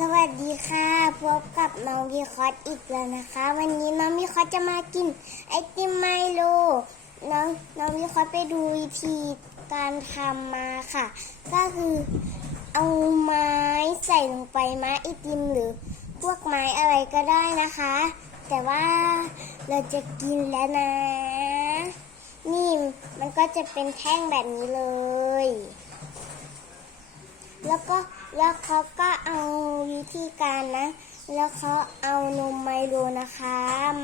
สวัสดีค่ะพบกับน้องวีคอสอีกแล้วนะคะ วันนี้น้องวีคอสจะมากินไอติมไมโลน้องน้องวีคอสไปดูวิธีการทำมาค่ะ ก็คือเอาไม้ใส่ลงไปไม้ไอติมหรือพวกไม้อะไรก็ได้นะคะ แต่ว่าเราจะกินแล้วนะ นี่มันก็จะเป็นแท่งแบบนี้เลย แล้วก็แล้วเขาก็เอาวิธีการนะ แล้วเขาเอานมไมโลนะคะ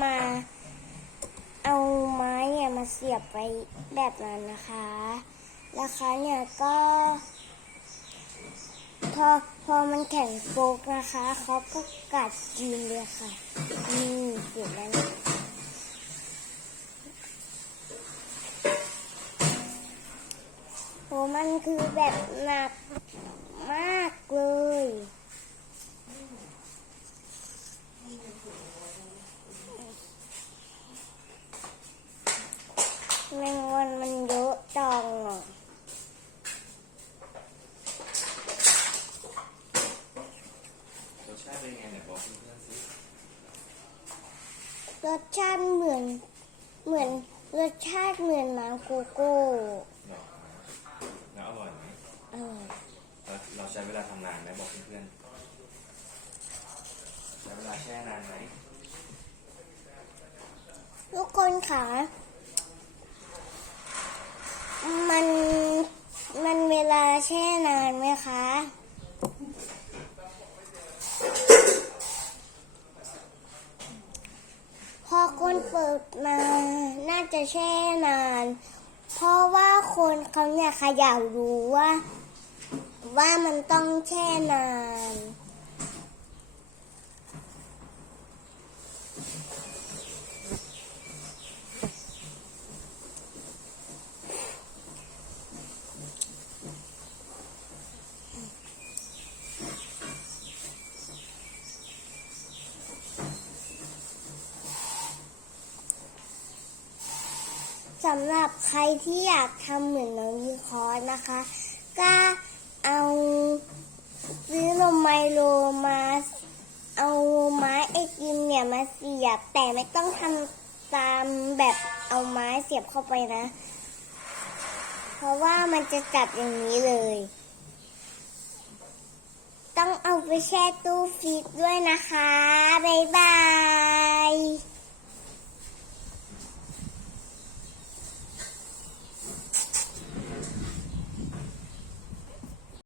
มา เอาไม้เนี่ยมาเสียบไว้แบบนั้นนะคะ แล้วเขาเนี่ยก็พอพอมันแข็งโปกนะคะเขาก็กัดกินเลยค่ะนี่เสร็จแล้วนโหมันคือแบบหนัก มากเลยแมงวันมันเยอะจังอะรสชาติเป็นไงเนี่ยบอกเพื่อนๆสิรสชาติเหมือน เหมือนรสชาติเหมือนน้ำโกโก้ หรอแล้วอร่อยไหม อร่อย แล้วเราใช้เวลาทำนานไหมบอก เพื่อนใช้เวลาแช่นานไหมทุกคนค่ะ มัน มันเวลาแช่นานไหมคะ พอคนเปิดมา น่าจะแช่นาน เพราะว่าคนเขาเนี่ยค่ะอยากรู้ว่า ว่ามันต้องแช่นาน สำหรับใครที่อยากทำเหมือนน้องยีคอนะคะ ก็ เอาซื้อนมไมโลมาเอาไม้ไอติมเนี่ยมาเสียบ แต่ไม่ต้องทำตามแบบเอาไม้เสียบเข้าไปนะ เพราะว่ามันจะจับอย่างนี้เลย ต้องเอาไปแช่ตู้ฟรีซด้วยนะคะ บ๊ายบาย